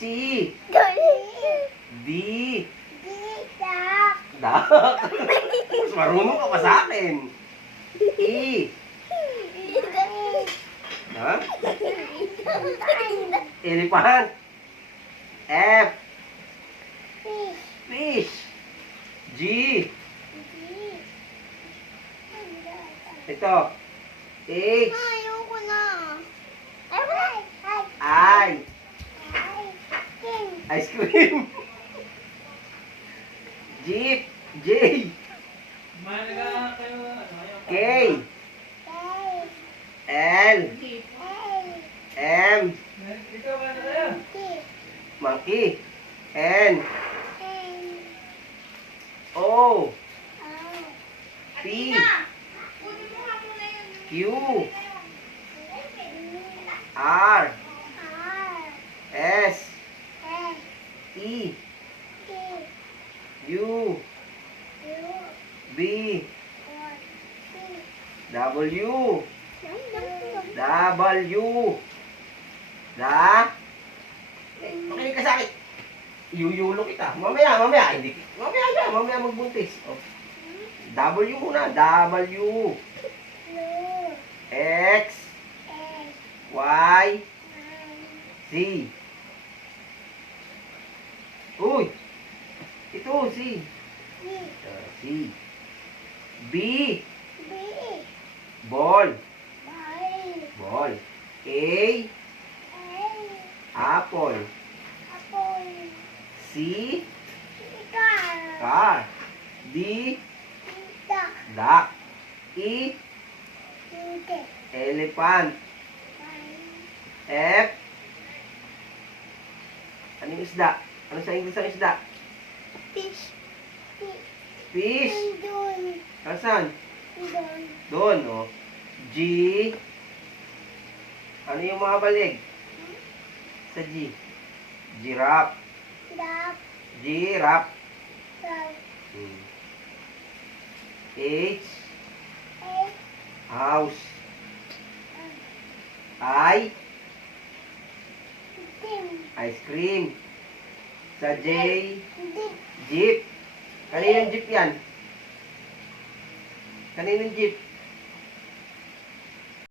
C. D. Dak. Dak. Mas marunong ka pa sa akin. E. Ha? Elephant. F. Fish. G. Ito. H. Ayoko na. I. Ice cream. Jeep. J. K. L. M. Monkey. N. O. P. Q. R. S. T. U. B. W. W. Makinig ka sa akin. Yuyulo kita. Mamaya. Hindi. Mamaya magbuntis. Oh. W muna. W. X. Y. Z. Uy. Ito, C. C. B. Ball. Ball. A. Apple. C. Car. D. Duck. E. Elephant. F. Ano yung isda? Ano sa English ang isda? Fish. Saan? Doon, oh. G. Ano yung mga balig? Sa G. Giraffe. Giraffe. H. House. I. Ice cream. Sa J. Jeep. Kaninong jeep yan? Kaninong jeep?